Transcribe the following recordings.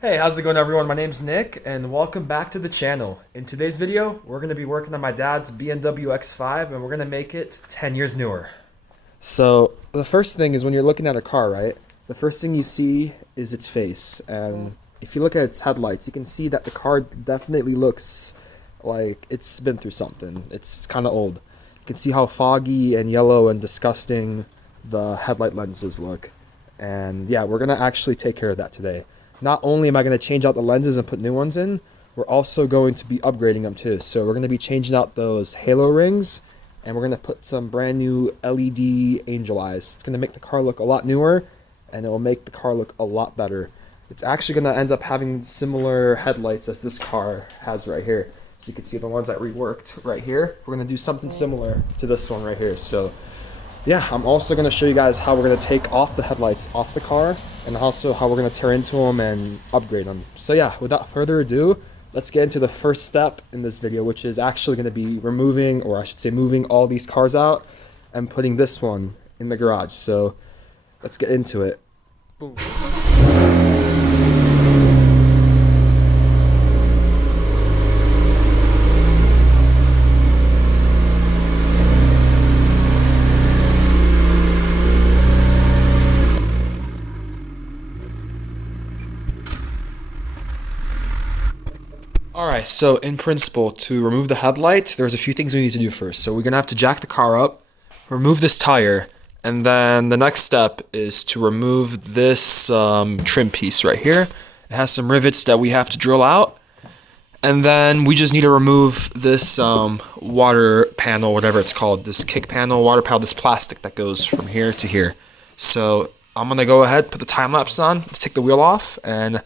Hey, how's it going everyone? My name's Nick and welcome back to the channel. In today's video, we're going to be working on my dad's BMW X5 and we're going to make it 10 years newer. So the first thing is when you're looking at a car, right? The first thing you see is its face. And if you look at its headlights, you can see that the car definitely looks like it's been through something. It's kind of old. You can see how foggy and yellow and disgusting the headlight lenses look. And yeah, we're going to actually take care of that today. Not only am I going to change out the lenses and put new ones in, we're also going to be upgrading them too. So we're going to be changing out those halo rings and we're going to put some brand new LED angel eyes. It's going to make the car look a lot newer and it will make the car look a lot better. It's actually going to end up having similar headlights as this car has right here. So you can see the ones that reworked right here. We're going to do something similar to this one right here. So yeah, I'm also going to show you guys how we're going to take off the headlights off the car and also how we're going to tear into them and upgrade them. So yeah, without further ado, let's get into the first step in this video, which is actually going to be removing, or I should say moving all these cars out and putting this one in the garage. So let's get into it. Boom. Alright, so in principle, to remove the headlight, there's a few things we need to do first. So we're going to have to jack the car up, remove this tire, and then the next step is to remove this trim piece right here. It has some rivets that we have to drill out. And then we just need to remove this water panel, whatever it's called, this kick panel, water panel, this plastic that goes from here to here. So I'm going to go ahead, put the time lapse on, to take the wheel off, and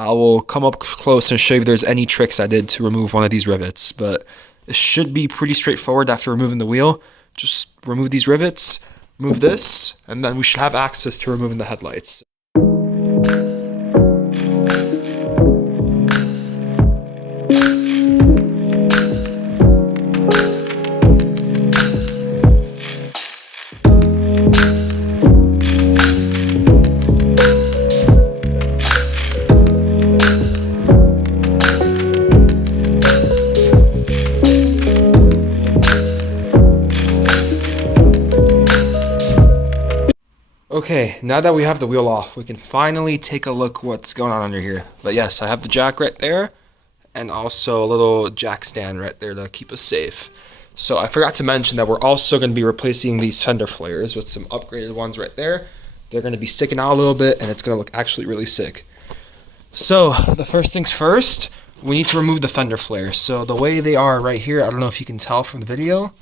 I will come up close and show you if there's any tricks I did to remove one of these rivets. But it should be pretty straightforward after removing the wheel. Just remove these rivets, remove this, and then we should have access to removing the headlights. Okay, now that we have the wheel off, we can finally take a look what's going on under here. But yes, I have the jack right there, and also a little jack stand right there to keep us safe. So I forgot to mention that we're also going to be replacing these fender flares with some upgraded ones right there. They're going to be sticking out a little bit, and it's going to look actually really sick. So the first things first, we need to remove the fender flares. So the way they are right here, I don't know if you can tell from the video,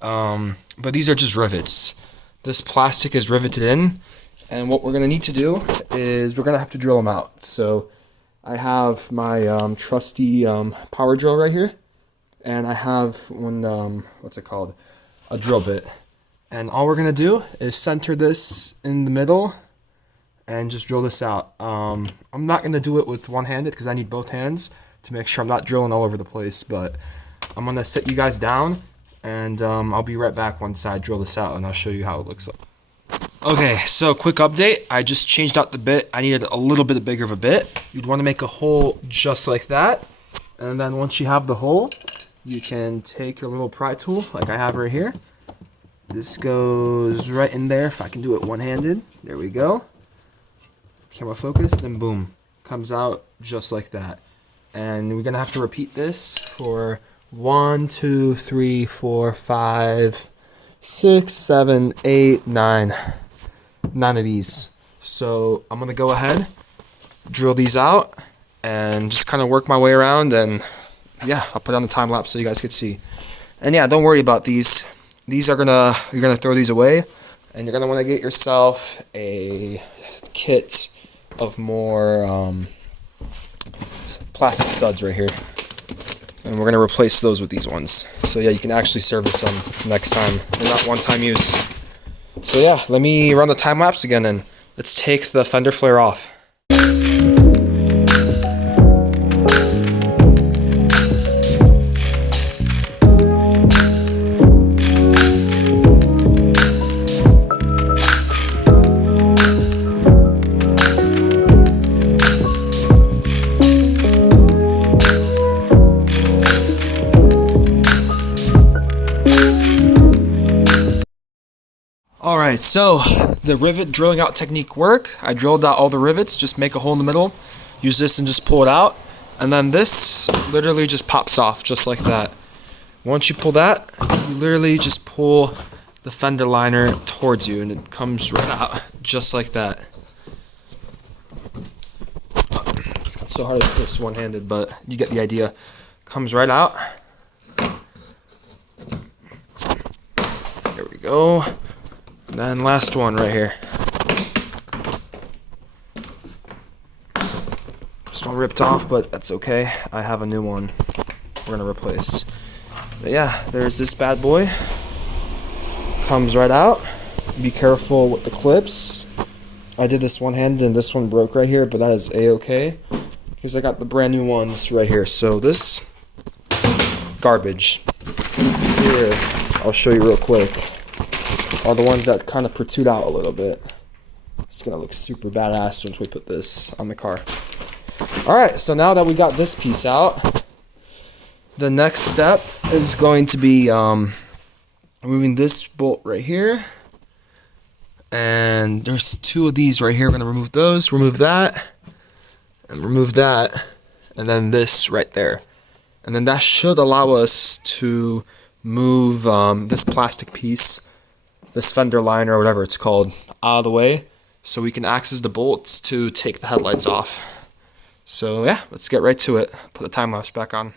but these are just rivets. This plastic is riveted in, and what we're going to need to do is we're going to have to drill them out. So I have my trusty power drill right here, and I have one, what's it called, a drill bit. And all we're going to do is center this in the middle and just drill this out. I'm not going to do it with one-handed because I need both hands to make sure I'm not drilling all over the place, but I'm going to sit you guys down and I'll be right back once I drill this out and I'll show you how it looks like. Okay, so quick update. I just changed out the bit. I needed a little bit bigger of a bit. You'd want to make a hole just like that. And then once you have the hole, you can take your little pry tool like I have right here. This goes right in there if I can do it one-handed. There we go. Camera focus, and boom. Comes out just like that. And we're going to have to repeat this for 1, 2, 3, 4, 5, 6, 7, 8, 9. 9 of these. So I'm gonna go ahead, drill these out, and just kind of work my way around. And yeah, I'll put on the time lapse so you guys can see. And yeah, don't worry about these. You're gonna throw these away, and you're gonna want to get yourself a kit of more plastic studs right here. And we're going to replace those with these ones. So yeah, you can actually service them next time. They're not one-time use. So yeah, let me run the time lapse again and let's take the fender flare off. so the rivet drilling out technique worked. I drilled out all the rivets, just make a hole in the middle, use this and just pull it out. And then this literally just pops off just like that. Once you pull that, you literally just pull the fender liner towards you and it comes right out just like that. It's so hard to do this one-handed, but you get the idea. Comes right out. There we go. And then last one right here. This one ripped off, but that's okay. I have a new one we're gonna replace. But yeah, there's this bad boy. Comes right out. Be careful with the clips. I did this one-handed and this one broke right here, but that is a-okay because I got the brand new ones right here. So this garbage here, I'll show you real quick, are the ones that kind of protrude out a little bit. It's gonna look super badass once we put this on the car. All right, so now that we got this piece out, the next step is going to be removing this bolt right here. And there's two of these right here. We're gonna remove those, remove that, and remove that, and then this right there. And then that should allow us to move this plastic piece, this fender liner or whatever it's called, out of the way so we can access the bolts to take the headlights off. So yeah, let's get right to it. Put the time lapse back on.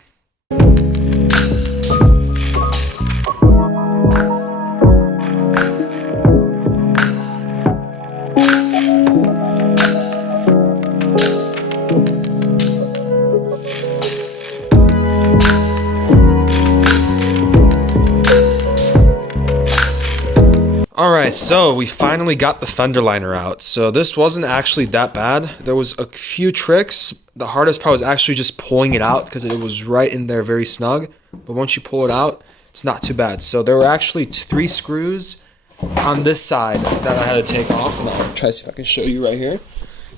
Alright, so we finally got the fender liner out. So this wasn't actually that bad. There was a few tricks. The hardest part was actually just pulling it out because it was right in there very snug. But once you pull it out, it's not too bad. So there were actually 3 screws on this side that I had to take off. And I'll try to see if I can show you right here.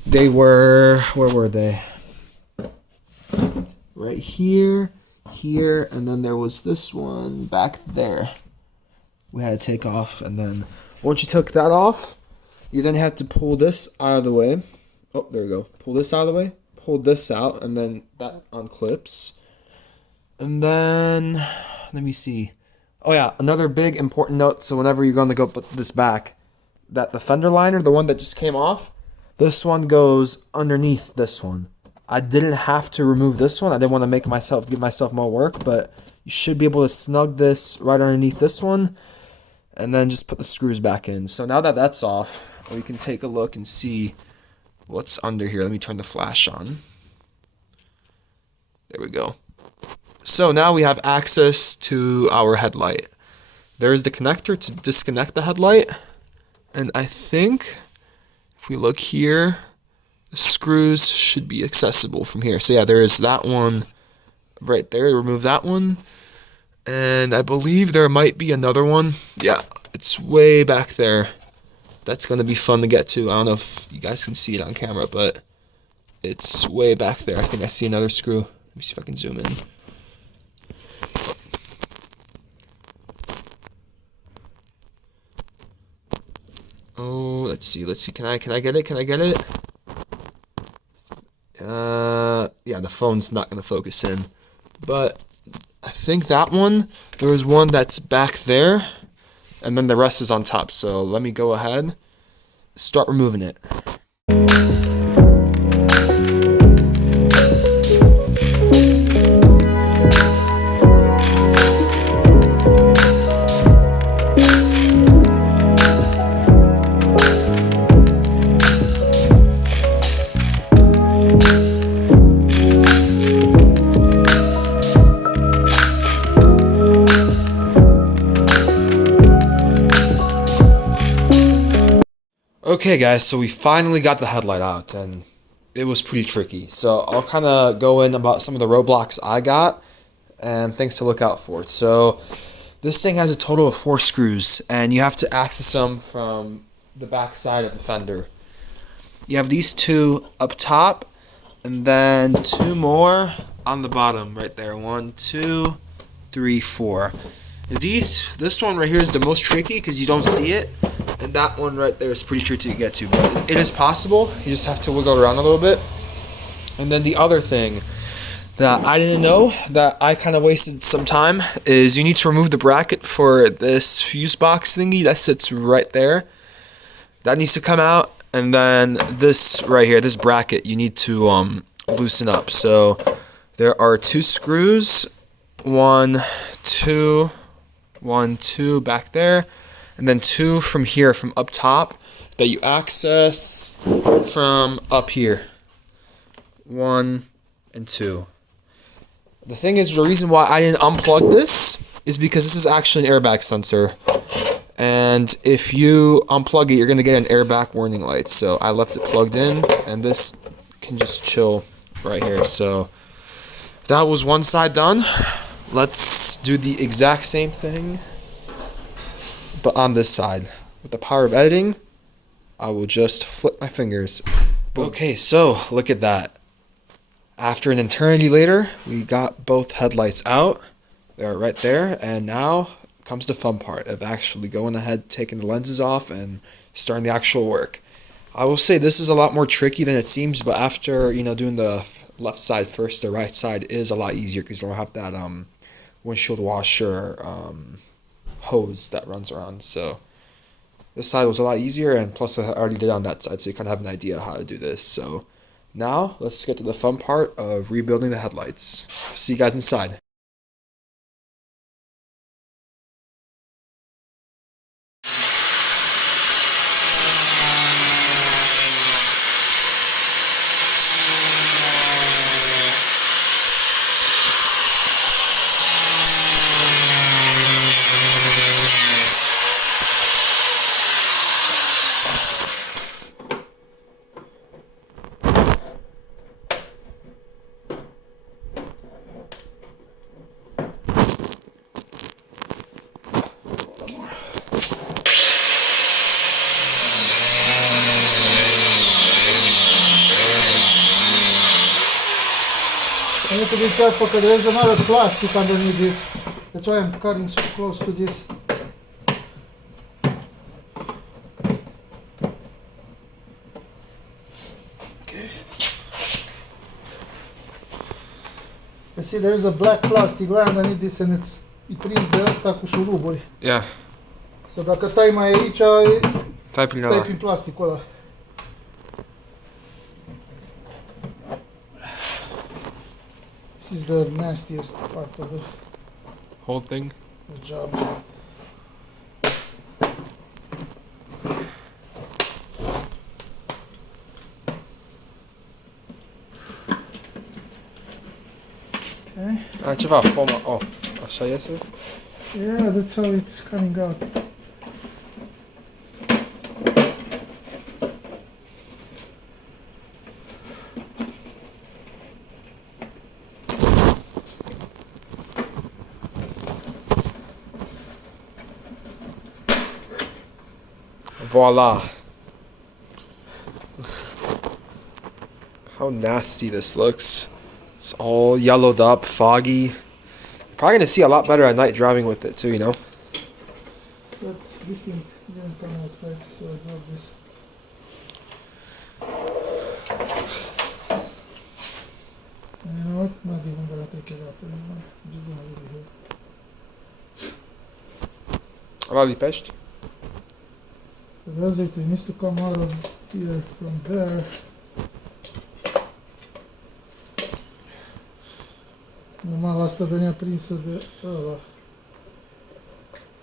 They were, where were they? Right here, here, and then there was this one back there. We had to take off, and then once you took that off, you then had to pull this out of the way. Oh, there we go. Pull this out of the way, pull this out, and then that unclips. And then, let me see. Oh yeah, another big important note, so whenever you're going to go put this back, that the fender liner, the one that just came off, this one goes underneath this one. I didn't have to remove this one. I didn't want to give myself more work, but you should be able to snug this right underneath this one, and then just put the screws back in. So now that that's off, we can take a look and see what's under here. Let me turn the flash on. There we go. So now we have access to our headlight. There's the connector to disconnect the headlight. And I think if we look here, the screws should be accessible from here. So yeah, there is that one right there. Remove that one. And I believe there might be another one. Yeah, it's way back there. That's going to be fun to get to. I don't know if you guys can see it on camera, but it's way back there. I think I see another screw. Let me see if I can zoom in. Oh, let's see. Can I get it? Yeah, the phone's not going to focus in. But I think that one, there is one that's back there, and then the rest is on top. So let me go ahead, start removing it. Okay guys, so we finally got the headlight out, and it was pretty tricky. So I'll kind of go in about some of the roadblocks I got and things to look out for. So this thing has a total of 4 screws, and you have to access them from the back side of the fender. You have these 2 up top, and then 2 more on the bottom right there. 1, 2, 3, 4. This one right here is the most tricky because you don't see it, and that one right there is pretty tricky to get to, but it is possible. You just have to wiggle around a little bit. And then the other thing that I didn't know that I kind of wasted some time is you need to remove the bracket for this fuse box thingy that sits right there. That needs to come out, and then this right here, this bracket, you need to loosen up. So there are 2 screws, 1, 2, 1, 2 back there, and then 2 from here, from up top, that you access from up here. 1 and 2. The thing is, the reason why I didn't unplug this is because this is actually an airbag sensor. And if you unplug it, you're going to get an airbag warning light. So I left it plugged in, and this can just chill right here. So that was one side done. Let's do the exact same thing, but on this side. With the power of editing, I will just flip my fingers. Boom. Okay, so look at that. After an eternity later, we got both headlights out. They're right there, and now comes the fun part of actually going ahead, taking the lenses off, and starting the actual work. I will say this is a lot more tricky than it seems, but after doing the left side first, the right side is a lot easier because you don't have that windshield washer hose that runs around. So this side was a lot easier, and plus I already did on that side, so you kind of have an idea how to do this. So now let's get to the fun part of rebuilding the headlights. See you guys inside. I need to be careful because there's another plastic underneath this. That's why I'm cutting so close to this. Okay. You see, there's a black plastic right underneath this, and e prins de asta cu șuruburi. Yeah. So dacă tai mai aici, Tai prin plasticul ăla. This is the nastiest part of the whole thing. Job. Okay. Ceva forma. Oh, așa iese? Yeah, that's how it's coming out. Voila. How nasty this looks. It's all yellowed up, foggy. Probably gonna see a lot better at night driving with it too, you know? But this thing didn't come out right, so I dropped this. And you know what? Not even gonna take it off anymore. I'm just gonna leave it here. Ăla lipești? Because it needs to come out of here from there. Normal, asta venea prinsă de ăla.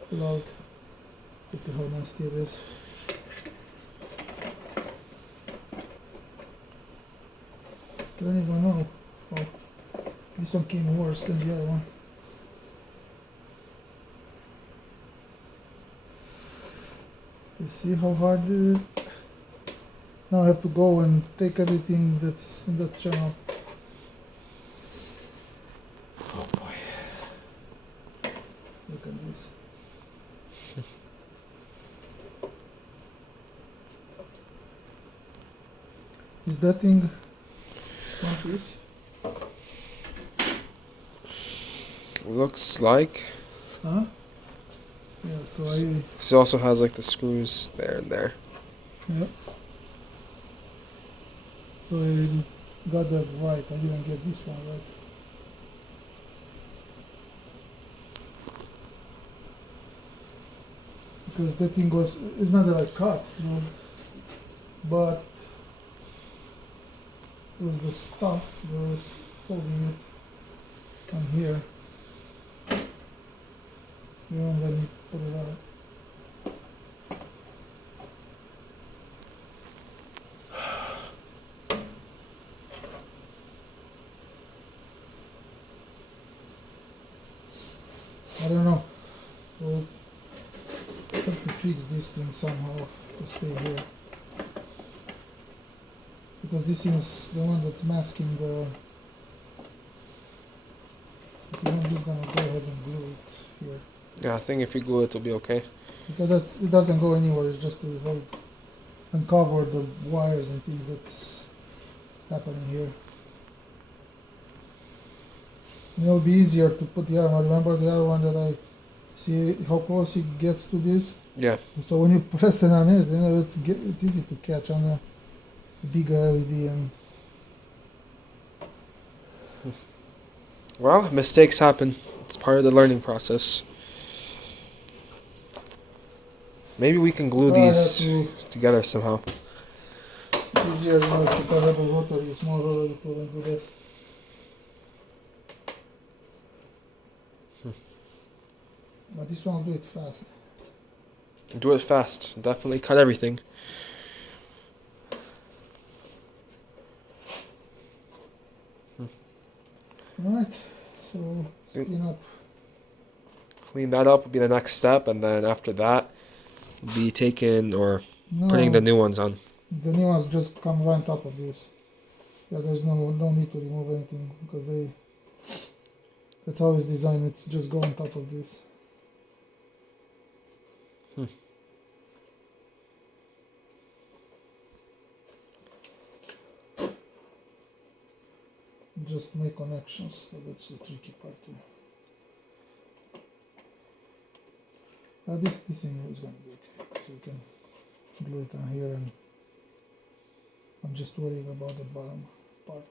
L'alt. Uite how nasty it is. I don't even know. Oh, this one came worse than the other one. You see how hard it is? Now I have to go and take everything that's in that channel. Oh boy. Look at this. Is that thing like this? Looks like. Huh? Yeah, so This also has like the screws there and there. yeah, so I got that right. I didn't get this one right. Because the thing was, it's not that I cut, you know, but it was the stuff that was holding it on here. You won't let me put it out. I don't know. We'll have to fix this thing somehow to stay here. Because this is the one that's masking the... I think I'm just gonna go ahead and glue it here. Yeah, I think if you glue it, it'll be okay. Because it doesn't go anywhere, it's just to hold and cover the wires and things that's happening here. And it'll be easier to put the other one. Remember the other one that I see how close it gets to this? Yeah. So when you press it on it, you know, it's easy to catch on the bigger LED. And Well, mistakes happen. It's part of the learning process. Maybe we can glue these together somehow. It's easier, you know, if you have a rotary, small rotary tool and do this. But this one will do it fast. Do it fast. Definitely cut everything. Alright, so clean up. Clean that up will be the next step, and then after that, we'll be taking or putting the new ones on. The new ones just come right on top of this. Yeah, there's no need to remove anything because that's how it's designed. It's just go on top of this. Just make connections. So that's the tricky part too. This thing is going to be okay. So you can glue it on here, and I'm just worrying about the bottom part.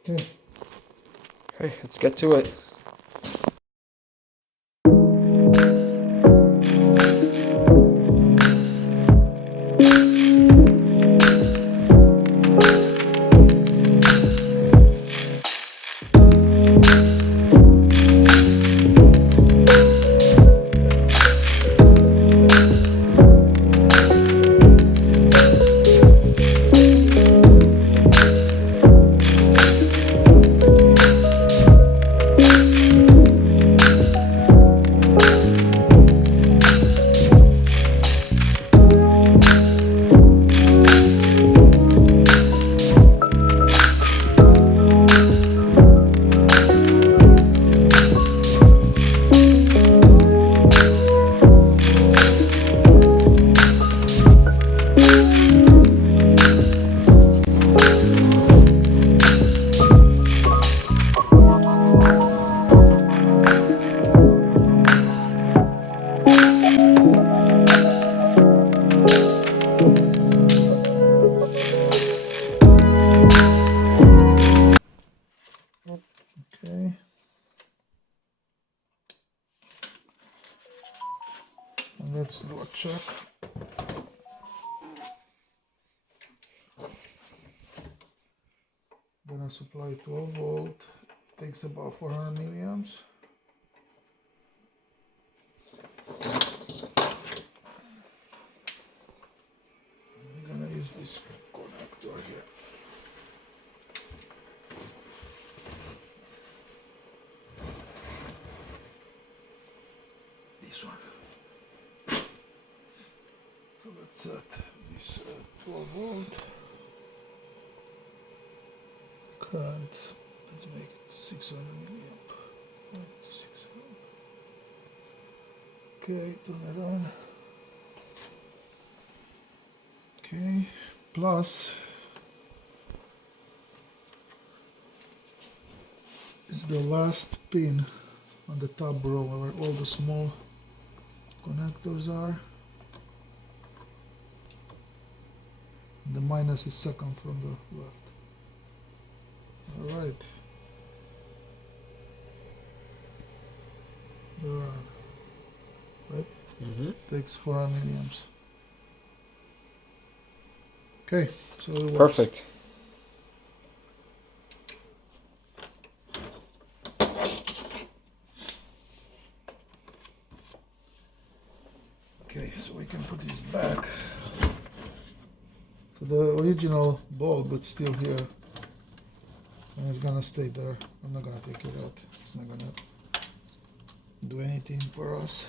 Okay. Okay, let's get to it. Okay. And let's do a check. Gonna supply 12 volt. Takes about 400 milliamps. I'm gonna use this connector here. This one. So let's set this 12 volt current. Let's make it 600 milliamp. Okay, turn it on. Okay, plus is is the last pin on the top row where all the small connectors are. The minus is second from the left. Alright. There are, right? Takes 4 milliamps. Okay, so it works. Perfect. Okay, so we can put this back. So the original bulb, but still here, and it's gonna stay there. I'm not gonna take it out. It's not gonna do anything for us.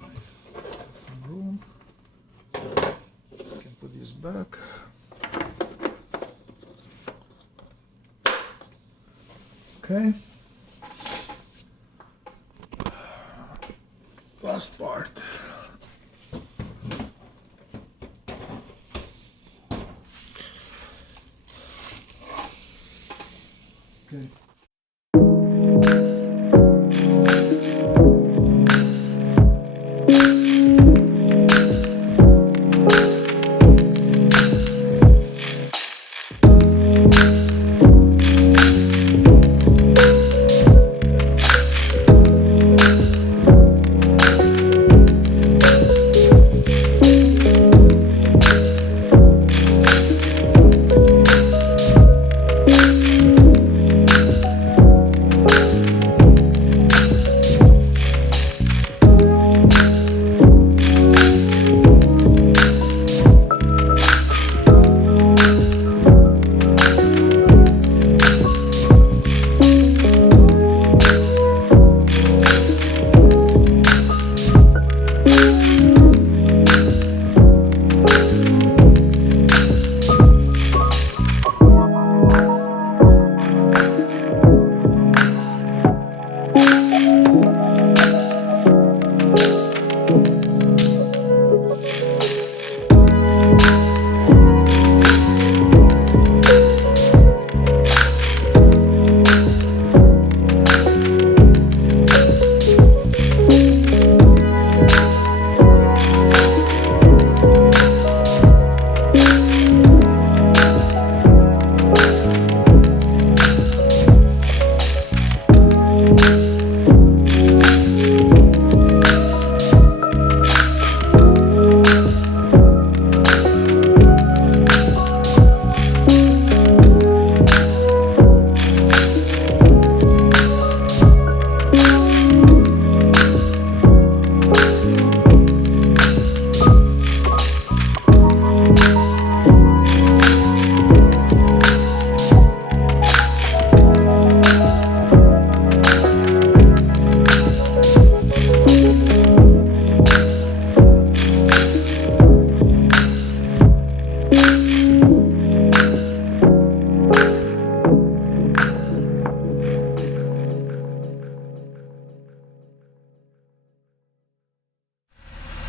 Nice. Some room. Can put this back. Okay. Last part. Okay.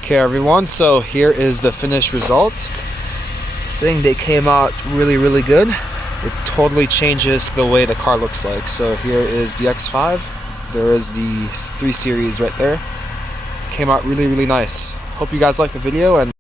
Okay everyone, so here is the finished result. I think they came out really good. It totally changes the way the car looks like. So here is the X5. There is the 3 Series right there. Came out really nice. Hope you guys liked the video, and